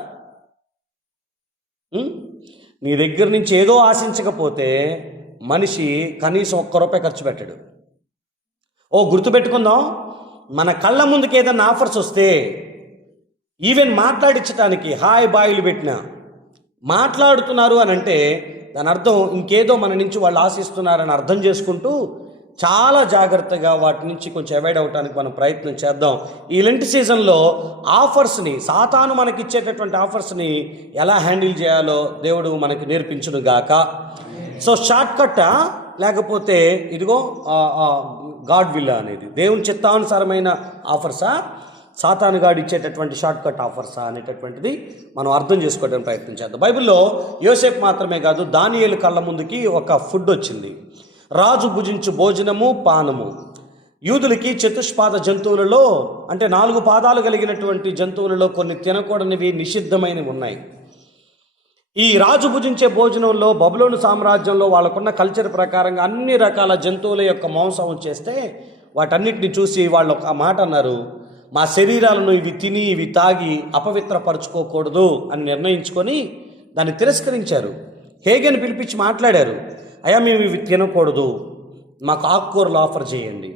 నీ దగ్గర నుంచి ఏదో ఆశించకపోతే మనిషి కనీసం ₹1 ఖర్చు పెట్టాడు. గుర్తుపెట్టుకుందాం, మన కళ్ళ ముందుకు ఏదైనా ఆఫర్స్ వస్తే ఈవెన్ మాట్లాడించడానికి హాయ్ బాయ్లు పెట్టినా మాట్లాడుతున్నారు అని అంటే దాని అర్థం ఇంకేదో మన నుంచి వాళ్ళు ఆశిస్తున్నారని అర్థం చేసుకుంటూ చాలా జాగ్రత్తగా వాటి నుంచి కొంచెం అవాయిడ్ అవ్వడానికి మనం ప్రయత్నం చేద్దాం. ఈ లెంట్ సీజన్లో ఆఫర్స్ని, సాతాను మనకి ఇచ్చేటటువంటి ఆఫర్స్ని ఎలా హ్యాండిల్ చేయాలో దేవుడు మనకి నేర్పించును గాక. సో షార్ట్ కట్టా లేకపోతే ఇదిగో గాడ్ విల్ అనేది దేవుని చిత్తానుసారమైన ఆఫర్సా, సాతాను గాడు ఇచ్చేటటువంటి షార్ట్ కట్ ఆఫర్సా అనేటటువంటిది మనం అర్థం చేసుకోవడానికి ప్రయత్నం చేద్దాం. బైబిల్లో యోసేపు మాత్రమే కాదు, దానియేలు కళ్ళ ముందుకి ఒక ఫుడ్ వచ్చింది. రాజు భుజించు భోజనము, పానము. యూదులకి చతుష్పాద జంతువులలో అంటే 4 పాదాలు కలిగినటువంటి జంతువులలో కొన్ని తినకూడనివి, నిషిద్ధమైనవి ఉన్నాయి. ఈ రాజు భుజించే భోజనంలో బబులోను సామ్రాజ్యంలో వాళ్ళకున్న కల్చర్ ప్రకారంగా అన్ని రకాల జంతువుల యొక్క మాంసం చేస్తే వాటన్నిటిని చూసి వాళ్ళు ఒక మాట అన్నారు, మా శరీరాలను ఇవి తిని ఇవి తాగి అపవిత్రపరచుకోకూడదు అని నిర్ణయించుకొని దాన్ని తిరస్కరించారు. హేగెని పిలిపించి మాట్లాడారు, అయ్యా మేము ఇవి తినకూడదు, మాకు ఆకుకూరలు ఆఫర్ చేయండి,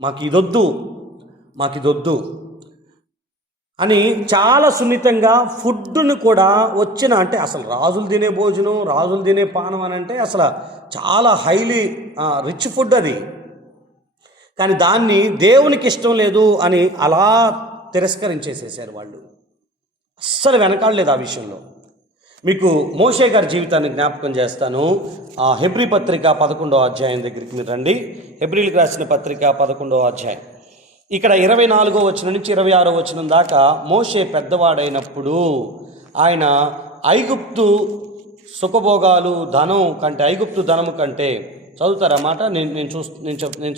మాకు ఇదొద్దు అని చాలా సున్నితంగా ఫుడ్ను కూడా వచ్చిన అంటే అసలు రాజులు తినే భోజనం, రాజులు తినే పానం అని అంటే అసలు చాలా హైలీ రిచ్ ఫుడ్ అది. కానీ దాన్ని దేవునికి ఇష్టం లేదు అని అలా తిరస్కరించేసేసారు వాళ్ళు. అస్సలు వెనకాడలేదు ఆ విషయంలో. మీకు మోషే గారి జీవితాన్ని జ్ఞాపకం చేస్తాను. హెబ్రీ పత్రిక 11వ అధ్యాయం దగ్గరికి మీరు రండి. హెబ్రీలకు రాసిన పత్రిక 11వ అధ్యాయం. ఇక్కడ 24వ వచనం నుంచి 26వ వచనం దాకా మోషే పెద్దవాడైనప్పుడు ఆయన ఐగుప్తు సుఖభోగాలు ఐగుప్తు ధనము కంటే చదువుతారన్నమాట. నేను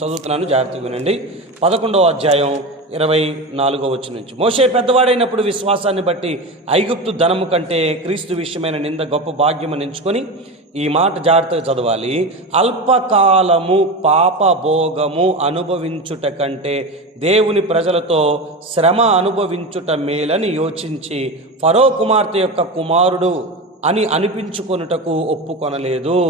చదువుతున్నాను, జాగ్రత్తగా వినండి. 11వ అధ్యాయం 24వ వచనం నుంచి. మోషే పెద్దవాడైనప్పుడు విశ్వాసాన్ని బట్టి ఐగుప్తు ధనము కంటే క్రీస్తు విషయమైన నింద గొప్ప భాగ్యమని ఎంచుకొని, ఈ మాట జాగ్రత్తగా చదవాలి, అల్పకాలము పాపభోగము అనుభవించుట కంటే దేవుని ప్రజలతో శ్రమ అనుభవించుట మేలని యోచించి ఫరో కుమార్తె యొక్క కుమారుడు అని అనిపించుకొనుటకు ఒప్పుకొనలేదు.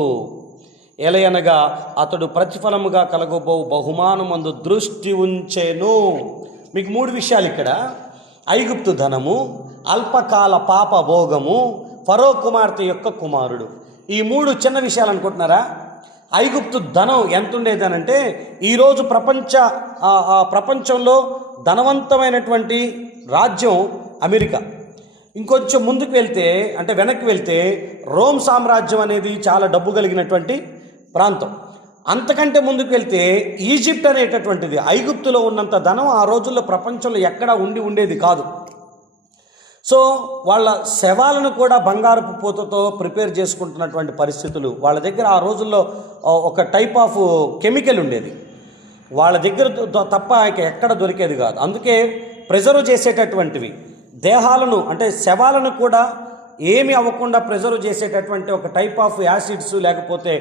ఎలయనగా అతడు ప్రతిఫలముగా కలగబో బహుమానమందు దృష్టి ఉంచెను. మీకు 3 విషయాలు ఇక్కడ: ఐగుప్తు ధనము, అల్పకాల పాప భోగము, ఫరో కుమార్తె యొక్క కుమారుడు. ఈ 3 చిన్న విషయాలు అనుకుంటున్నారా? ఐగుప్తు ధనం ఎంత ఉండేదనంటే ఈరోజు ప్రపంచంలో ధనవంతమైనటువంటి రాజ్యం అమెరికా. ఇంకొంచెం ముందుకు వెళ్తే అంటే వెనక్కి వెళ్తే రోమ్ సామ్రాజ్యం అనేది చాలా డబ్బు కలిగినటువంటి ప్రాంతం. అంతకంటే ముందుకు వెళ్తే ఈజిప్ట్ అనేటటువంటిది, ఐగుప్తులో ఉన్నంత ధనం ఆ రోజుల్లో ప్రపంచంలో ఎక్కడా ఉండేది కాదు. సో వాళ్ళ శవాలను కూడా బంగారపు పూతతో ప్రిపేర్ చేసుకుంటున్నటువంటి పరిస్థితులు. వాళ్ళ దగ్గర ఆ రోజుల్లో ఒక టైప్ ఆఫ్ కెమికల్ ఉండేది, వాళ్ళ దగ్గర తప్ప ఎక్కడ దొరికేది కాదు. అందుకే ప్రిజర్వ్ చేసేటటువంటివి దేహాలను అంటే శవాలను కూడా ఏమి అవ్వకుండా ప్రిజర్వ్ చేసేటటువంటి ఒక టైప్ ఆఫ్ యాసిడ్స్ లేకపోతే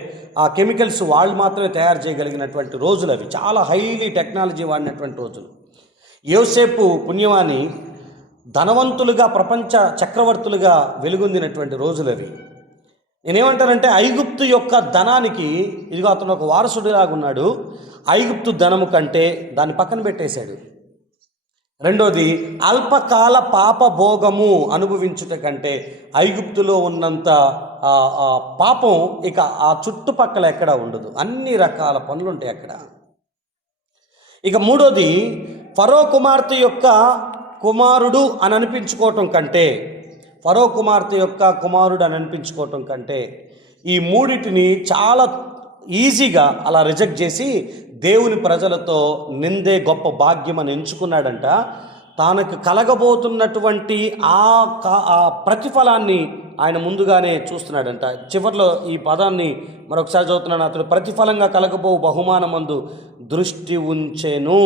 ఆ కెమికల్స్ వాళ్ళు మాత్రమే తయారు చేయగలిగినటువంటి రోజులు అవి. చాలా హైలీ టెక్నాలజీ వాడినటువంటి రోజులు. యోసేపు పుణ్యవాణి ధనవంతులుగా ప్రపంచ చక్రవర్తులుగా వెలుగొందినటువంటి రోజులు అవి. నేనేమంటానంటే ఐగుప్తు యొక్క ధనానికి ఇదిగో అతను ఒక వారసుడిలాగా ఉన్నాడు. ఐగుప్తు ధనము కంటే దాన్ని పక్కన పెట్టేశాడు. రెండోది, అల్పకాల పాప భోగము అనుభవించుట కంటే ఐగుప్తులో ఉన్నంత పాపం ఇక ఆ చుట్టుపక్కల ఎక్కడ ఉండదు. అన్ని రకాల పనులు ఉంటాయి అక్కడ. ఇక మూడోది, ఫరో కుమార్తె యొక్క కుమారుడు అని అనిపించుకోవటం కంటే, ఫరో కుమార్తె యొక్క కుమారుడు అని అనిపించుకోవటం కంటే ఈ మూడిటిని చాలా ఈజీగా అలా రిజెక్ట్ చేసి దేవుని ప్రజలతో నిందే గొప్ప భాగ్యం అని ఎంచుకున్నాడంట. తనకు కలగబోతున్నటువంటి ఆ ప్రతిఫలాన్ని ఆయన ముందుగానే చూస్తున్నాడంట. చివరిలో ఈ పదాన్ని మరొకసారి చదువుతున్నాను. అతడు ప్రతిఫలంగా కలగబో బహుమానమందు దృష్టి ఉంచెను.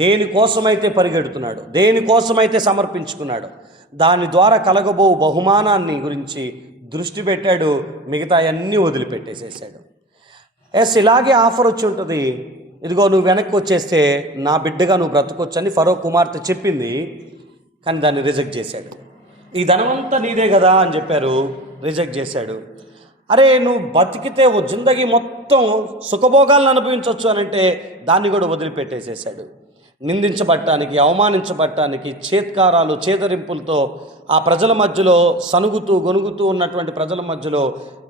దేనికోసమైతే పరిగెడుతున్నాడు, దేనికోసమైతే సమర్పించుకున్నాడు, దాని ద్వారా కలగబో బహుమానాన్ని గురించి దృష్టి పెట్టాడు. మిగతా అన్నీ వదిలిపెట్టేసేసాడు. ఇలాగే ఆఫర్ వచ్చి ఉంటుంది, ఇదిగో నువ్వు వెనక్కి వచ్చేస్తే నా బిడ్డగా నువ్వు బ్రతకొచ్చని ఫరో కుమార్తె చెప్పింది. కానీ దాన్ని రిజెక్ట్ చేశాడు. ఈ ధనమంతా నీదే కదా అని చెప్పారు, రిజెక్ట్ చేశాడు. అరే నువ్వు బతికితే ఓ జిందగీ మొత్తం సుఖభోగాలను అనుభవించవచ్చు అని అంటే దాన్ని కూడా వదిలిపెట్టేసేసాడు. నిందించబట్టానికి, అవమానించబట్టానికి, చేత్కారాలు చేదరింపులతో ఆ ప్రజల మధ్యలో సనుగుతూ గొనుగుతూ ఉన్నటువంటి ప్రజల మధ్యలో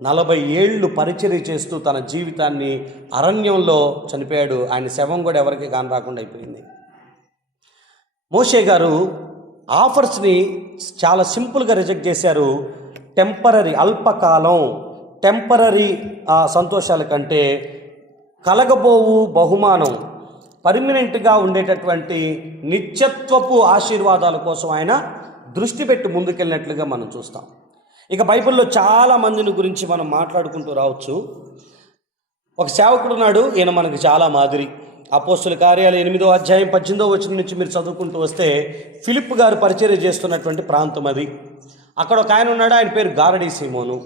40 ఏళ్ళు పరిచర్య చేస్తూ తన జీవితాన్ని అరణ్యంలో చనిపోయాడు. ఆయన శవం కూడా ఎవరికి కాని రాకుండా అయిపోయింది. మోషే గారు ఆఫర్స్ని చాలా సింపుల్గా రిజెక్ట్ చేశారు. టెంపరరీ, అల్పకాలం టెంపరరీ సంతోషాల కంటే కలగబోవు బహుమానం, పర్మనెంట్గా ఉండేటటువంటి నిత్యత్వపు ఆశీర్వాదాల కోసం ఆయన దృష్టి పెట్టి ముందుకెళ్ళినట్లుగా మనం చూస్తాం. ఇక బైబిల్లో చాలా మందిని గురించి మనం మాట్లాడుకుంటూ రావచ్చు. ఒక సేవకుడు ఉన్నాడు, ఈయన మనకు చాలా మాదిరి. అపోస్తుల కార్యాలు 8వ అధ్యాయం 18వ వచనం నుంచి మీరు చదువుకుంటూ వస్తే ఫిలిప్ గారు పరిచర్య చేస్తున్నటువంటి ప్రాంతం అది. అక్కడ ఒక ఆయన ఉన్నాడు, ఆయన పేరు గారడీ సీమోను.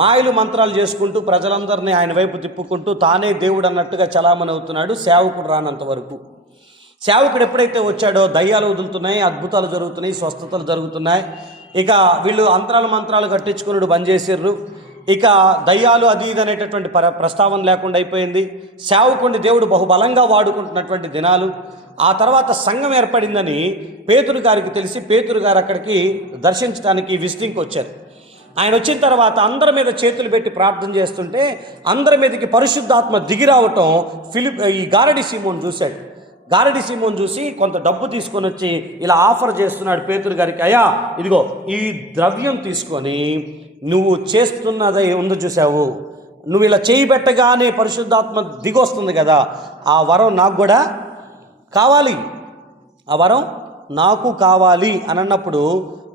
మాయలు మంత్రాలు చేసుకుంటూ ప్రజలందరినీ ఆయన వైపు తిప్పుకుంటూ తానే దేవుడు అన్నట్టుగా చలామణి అవుతున్నాడు సేవకుడు రానంత వరకు. సేవకుడు ఎప్పుడైతే వచ్చాడో దయ్యాలు వదులుతున్నాయి, అద్భుతాలు జరుగుతున్నాయి, స్వస్థతలు జరుగుతున్నాయి. ఇక వీళ్ళు మంత్రాలు కట్టించుకున్నాడు బంద్ చేసిర్రు. ఇక దయ్యాలు అది ఇది అనేటటువంటి ప్రస్తావన లేకుండా అయిపోయింది. సేవకుడిని దేవుడు బహుబలంగా వాడుకుంటున్నటువంటి దినాలు. ఆ తర్వాత సంఘం ఏర్పడిందని పేతురు గారికి తెలిసి పేతురు గారు అక్కడికి దర్శించడానికి విజిటింగ్కి వచ్చారు. ఆయన వచ్చిన తర్వాత అందరి మీద చేతులు పెట్టి ప్రార్థన చేస్తుంటే అందరి మీదకి పరిశుద్ధాత్మ దిగి రావటం ఈ గారడీ సీమోన్ చూశాడు. గారడీ సీమోన్ చూసి కొంత డబ్బు తీసుకొని వచ్చి ఇలా ఆఫర్ చేస్తున్నాడు పేతురు గారికి, అయ్యా ఇదిగో ఈ ద్రవ్యం తీసుకొని నువ్వు చేస్తున్నదే ఉంది చూసావు, నువ్వు ఇలా చేయి పెట్టగానే పరిశుద్ధాత్మ దిగొస్తుంది కదా, ఆ వరం నాకు కూడా కావాలి, ఆ వరం నాకు కావాలి అని అన్నప్పుడు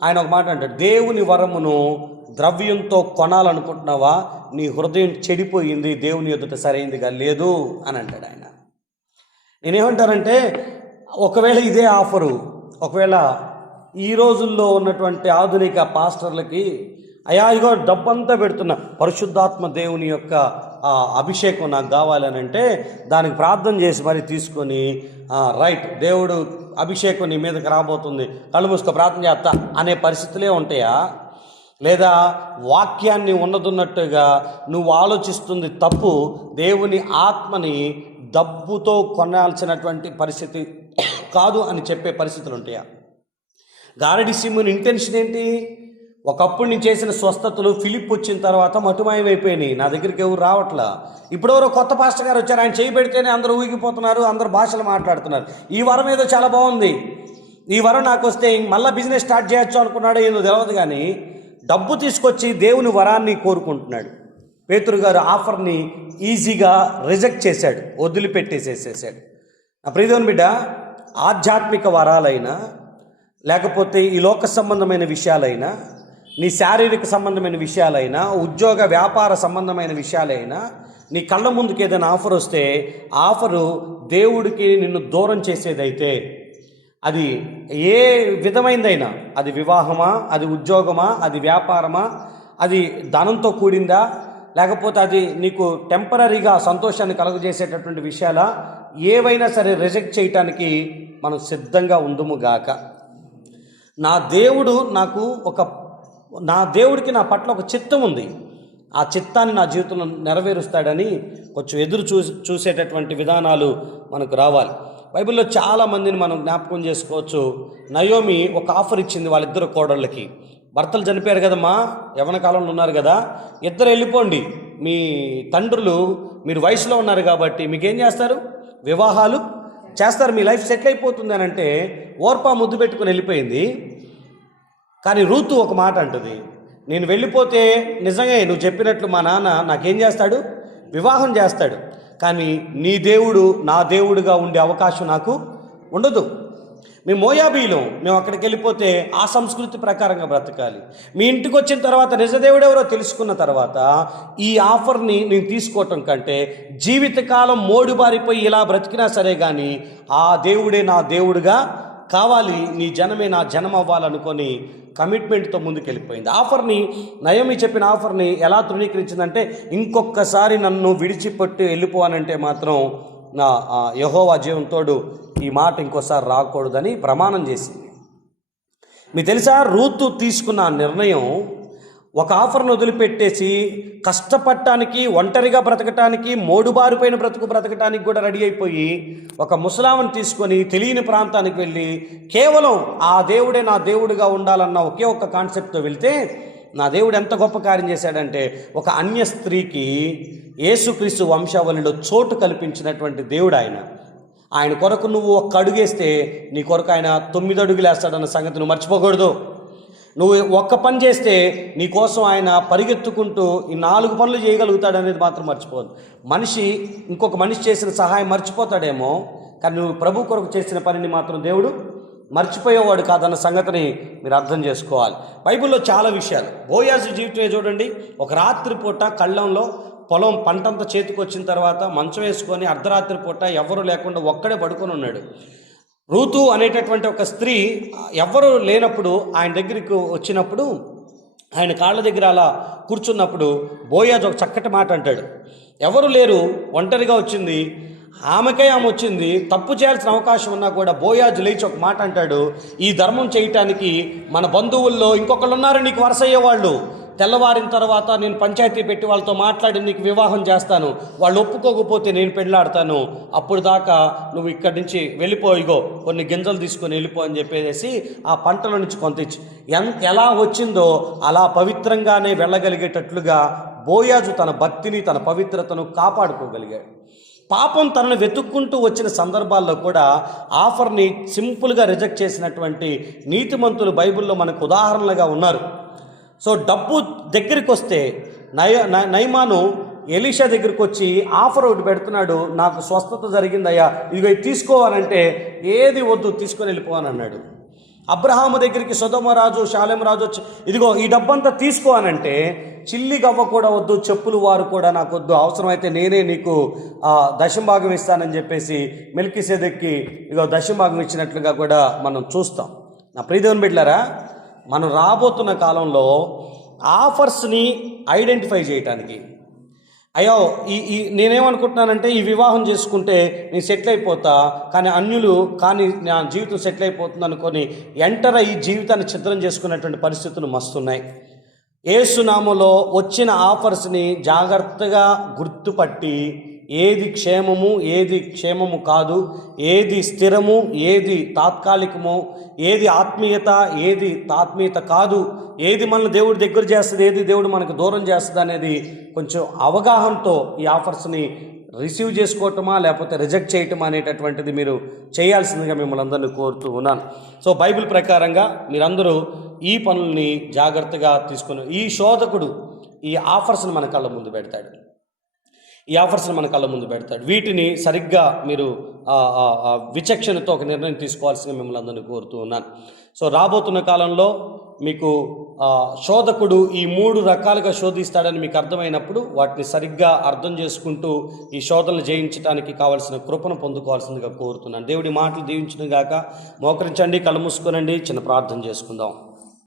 ఆయన ఒక మాట అంటాడు, దేవుని వరమును ద్రవ్యంతో కొనాలనుకుంటున్నావా? నీ హృదయం చెడిపోయింది, దేవుని ఎదుట సరైందిగా లేదు అని అంటాడు ఆయన. నేనేమంటానంటే ఒకవేళ ఇదే ఆఫరు ఒకవేళ ఈ రోజుల్లో ఉన్నటువంటి ఆధునిక పాస్టర్లకి, అయ్యా ఇగో డబ్బంతా పెడుతున్నా పరిశుద్ధాత్మ దేవుని యొక్క అభిషేకం నాకు కావాలని అంటే దానికి ప్రార్థన చేసి మరి తీసుకొని రైట్ దేవుడు అభిషేకం నీ మీదకి రాబోతుంది కళ్ళు మూసుకో ప్రార్థన చేస్తా అనే పరిస్థితులే ఉంటాయా? లేదా వాక్యాన్ని ఉన్నదున్నట్టుగా నువ్వు ఆలోచిస్తుంది తప్పు, దేవుని ఆత్మని డబ్బుతో కొనాల్సినటువంటి పరిస్థితి కాదు అని చెప్పే పరిస్థితులు ఉంటాయా? గారడీ సీమోన్ ఇంటెన్షన్ ఏంటి? ఒకప్పుడు నేను చేసిన స్వస్థతలు ఫిలిప్ వచ్చిన తర్వాత మటుమాయమైపోయినాయి, నా దగ్గరికి ఎవరు రావట్లా. ఇప్పుడెవరో కొత్త పాస్టర్ గారు వచ్చారు, ఆయన చేయి పెడితేనే అందరూ ఊగిపోతున్నారు, అందరు భాషలు మాట్లాడుతున్నారు. ఈ వరం ఏదో చాలా బాగుంది, ఈ వరం నాకు వస్తే మళ్ళీ బిజినెస్ స్టార్ట్ చేయొచ్చు అనుకున్నాడో ఏదో తెలియదు, కానీ డబ్బు తీసుకొచ్చి దేవుని వరాన్ని కోరుకుంటున్నాడు. పేతురు గారు ఆఫర్ని ఈజీగా రిజెక్ట్ చేశాడు, వదిలిపెట్టేసేసాడు. నా ప్రియదేవుని బిడ్డ, ఆధ్యాత్మిక వరాలైనా లేకపోతే ఈ లోక సంబంధమైన విషయాలైనా, నీ శారీరక సంబంధమైన విషయాలైనా, ఉద్యోగ వ్యాపార సంబంధమైన విషయాలైనా నీ కళ్ళ ముందుకు ఏదైనా ఆఫర్ వస్తే ఆఫరు దేవుడికి నిన్ను దూరం చేసేదైతే, అది ఏ విధమైందైనా, అది వివాహమా, అది ఉద్యోగమా, అది వ్యాపారమా, అది ధనంతో కూడిందా, లేకపోతే అది నీకు టెంపరీగా సంతోషాన్ని కలుగజేసేటటువంటి విషయాలా, ఏవైనా సరే రిజెక్ట్ చేయటానికి మనం సిద్ధంగా ఉందుముగాక. నా దేవుడికి నా పట్ల ఒక చిత్తం ఉంది, ఆ చిత్తాన్ని నా జీవితంలో నెరవేరుస్తాడని కొంచెం ఎదురు చూసేటటువంటి విధానాలు మనకు రావాలి. బైబిల్లో చాలామందిని మనం జ్ఞాపకం చేసుకోవచ్చు. నయోమి ఒక ఆఫర్ ఇచ్చింది వాళ్ళిద్దరు కోడళ్ళకి. భర్తలు చనిపోయారు కదమ్మా, యవ్వన కాలంలో ఉన్నారు కదా, ఇద్దరు వెళ్ళిపోండి, మీ తండ్రులు మీరు వయసులో ఉన్నారు కాబట్టి మీకేం చేస్తారు, వివాహాలు చేస్తారు, మీ లైఫ్ సెటిల్ అయిపోతుంది అని అంటే ఓర్పా ముద్దు పెట్టుకుని వెళ్ళిపోయింది. కానీ రూతు ఒక మాట అంటుంది, నేను వెళ్ళిపోతే నిజంగా నువ్వు చెప్పినట్లు మా నాన్న నాకేం చేస్తాడు, వివాహం చేస్తాడు, కానీ నీ దేవుడు నా దేవుడుగా ఉండే అవకాశం నాకు ఉండదు. మేము మోయాబీలో మేము అక్కడికి వెళ్ళిపోతే ఆ సంస్కృతి ప్రకారంగా బ్రతకాలి. మీ ఇంటికి వచ్చిన తర్వాత నిజదేవుడు ఎవరో తెలుసుకున్న తర్వాత ఈ ఆఫర్ని నేను తీసుకోవటం కంటే జీవితకాలం మోడుబారిపోయి ఇలా బ్రతికినా సరే కానీ ఆ దేవుడే నా దేవుడుగా కావాలి, నీ జనమే నా జనం అవ్వాలనుకొని కమిట్మెంట్తో ముందుకు వెళ్ళిపోయింది. ఆఫర్ని, నయోమి చెప్పిన ఆఫర్ని ఎలా తృణీకరించిందంటే, ఇంకొకసారి నన్ను విడిచిపెట్టి వెళ్ళిపోవానంటే మాత్రం నా యెహోవా జీవంతోడు ఈ మాట ఇంకోసారి రాకూడదని ప్రమాణం చేసింది. మీకు తెలుసా, రూతు తీసుకున్న నిర్ణయం ఒక ఆఫర్ను వదిలిపెట్టేసి కష్టపడటానికి, ఒంటరిగా బ్రతకటానికి, మోడుబారిపోయిన బ్రతకటానికి కూడా రెడీ అయిపోయి ఒక ముసలామని తీసుకొని తెలియని ప్రాంతానికి వెళ్ళి కేవలం ఆ దేవుడే నా దేవుడిగా ఉండాలన్న ఒకే ఒక్క కాన్సెప్ట్తో వెళ్తే నా దేవుడు ఎంత గొప్ప కార్యం చేశాడంటే, ఒక అన్య స్త్రీకి యేసుక్రీస్తు వంశావళిలో చోటు కల్పించినటువంటి దేవుడు ఆయన కొరకు నువ్వు ఒక్క అడుగేస్తే నీ కొరకు ఆయన 9 అడుగులు వేస్తాడన్న సంగతి నువ్వు మర్చిపోకూడదు. నువ్వు ఒక్క పని చేస్తే నీ కోసం ఆయన పరిగెత్తుకుంటూ ఈ 4 పనులు చేయగలుగుతాడు అనేది మాత్రం మర్చిపోదు. మనిషి ఇంకొక మనిషి చేసిన సహాయం మర్చిపోతాడేమో, కానీ నువ్వు ప్రభు కొరకు చేసిన పనిని మాత్రం దేవుడు మర్చిపోయేవాడు కాదన్న సంగతిని మీరు అర్థం చేసుకోవాలి. బైబిల్లో చాలా విషయాలు. బోయాజు జీవితమే చూడండి. ఒక రాత్రి పూట కళ్ళంలో పొలం పంటంతా చేతికి వచ్చిన తర్వాత మంచం వేసుకొని అర్ధరాత్రి పూట ఎవరు లేకుండా ఒక్కడే పడుకొని ఉన్నాడు. రూతు అనేటటువంటి ఒక స్త్రీ ఎవ్వరూ లేనప్పుడు ఆయన దగ్గరికి వచ్చినప్పుడు, ఆయన కాళ్ళ దగ్గర అలా కూర్చున్నప్పుడు బోయాజు ఒక చక్కటి మాట అంటాడు. ఎవరు లేరు, ఒంటరిగా వచ్చింది, ఆమె వచ్చింది, తప్పు చేయాల్సిన అవకాశం ఉన్నా కూడా బోయాజు లేచి ఒక మాట అంటాడు, ఈ ధర్మం చేయటానికి మన బంధువుల్లో ఇంకొకళ్ళు ఉన్నారు నీకు వరుస అయ్యేవాళ్ళు, తెల్లవారిన తర్వాత నేను పంచాయతీ పెట్టి వాళ్ళతో మాట్లాడి నీకు వివాహం చేస్తాను, వాళ్ళు ఒప్పుకోకపోతే నేను పెళ్ళాడతాను, అప్పుడు దాకా నువ్వు ఇక్కడి నుంచి వెళ్ళిపోయిగో, కొన్ని గింజలు తీసుకొని వెళ్ళిపో అని చెప్పేసి ఆ పంటల నుంచి కొంత ఇచ్చి ఎలా వచ్చిందో అలా పవిత్రంగానే వెళ్ళగలిగేటట్లుగా బోయాజు తన భక్తిని, తన పవిత్రతను కాపాడుకోగలిగాడు. పాపం తనను వెతుక్కుంటూ వచ్చిన సందర్భాల్లో కూడా ఆఫర్ని సింపుల్గా రిజెక్ట్ చేసినటువంటి నీతిమంతులు బైబిల్లో మనకు ఉదాహరణలుగా ఉన్నారు. సో డబ్బు దగ్గరికి వస్తే నయమాను ఎలీషా దగ్గరికి వచ్చి ఆఫర్ ఒకటి పెడుతున్నాడు, నాకు స్వస్థత జరిగిందయ్యా, ఇదిగో తీసుకోవాలంటే ఏది వద్దు తీసుకొని వెళ్ళిపోవాలని అన్నాడు. అబ్రహాము దగ్గరికి సొదొమ రాజు, షాలెం రాజు వచ్చి ఇదిగో ఈ డబ్బంతా తీసుకోవాలంటే చిల్లి గవ్వ కూడా వద్దు, చెప్పులు వారు కూడా నాకు వద్దు, అవసరమైతే నేనే నీకు దశంభాగం ఇస్తానని చెప్పేసి మెల్కీసెదెక్కి ఇదిగో దశంభాగం ఇచ్చినట్లుగా కూడా మనం చూస్తాం. నా ప్రియదేవుని బిడ్డలారా, మనం రాబోతున్న కాలంలో ఆఫర్స్ని ఐడెంటిఫై చేయటానికి, అయ్యో నేనేమనుకుంటున్నానంటే ఈ వివాహం చేసుకుంటే నేను సెటిల్ అయిపోతా, కానీ అన్యులు కానీ నా జీవితం సెటిల్ అయిపోతుంది అనుకొని ఎంటర్ అయ్యి జీవితాన్ని ఛిద్రం చేసుకున్నటువంటి పరిస్థితులు మస్తున్నాయి. యేసునామములో వచ్చిన ఆఫర్స్ని జాగ్రత్తగా గుర్తుపట్టి ఏది క్షేమము, ఏది క్షేమము కాదు, ఏది స్థిరము, ఏది తాత్కాలికము, ఏది ఆత్మీయత, ఏది ఆత్మీయత కాదు, ఏది మనల్ని దేవుడి దగ్గర చేస్తుంది, ఏది దేవుడు మనకు దూరం చేస్తుంది అనేది కొంచెం అవగాహనతో ఈ ఆఫర్స్ని రిసీవ్ చేసుకోవటమా లేకపోతే రిజెక్ట్ చేయటమా అనేటటువంటిది మీరు చేయాల్సిందిగా మిమ్మల్ని అందరినీ కోరుతూ ఉన్నాను. సో బైబిల్ ప్రకారంగా మీరందరూ ఈ పనుల్ని జాగ్రత్తగా తీసుకుని, ఈ శోధకుడు ఈ ఆఫర్స్ని మన కళ్ళ ముందు పెడతాడు, వీటిని సరిగ్గా మీరు విచక్షణతో ఒక నిర్ణయం తీసుకోవాల్సిందిగా మిమ్మల్ని అందరినీ కోరుతూ ఉన్నాను. సో రాబోతున్న కాలంలో మీకు శోధకుడు ఈ 3 రకాలుగా శోధిస్తాడని మీకు అర్థమైనప్పుడు వాటిని సరిగ్గా అర్థం చేసుకుంటూ ఈ శోధనలు జయించడానికి కావాల్సిన కృపను పొందుకోవాల్సిందిగా కోరుతున్నాను. దేవుడి మాటలు దీవించును గాక. మోకరించండి, కళ్ళు మూసుకోనండి, చిన్న ప్రార్థన చేసుకుందాం.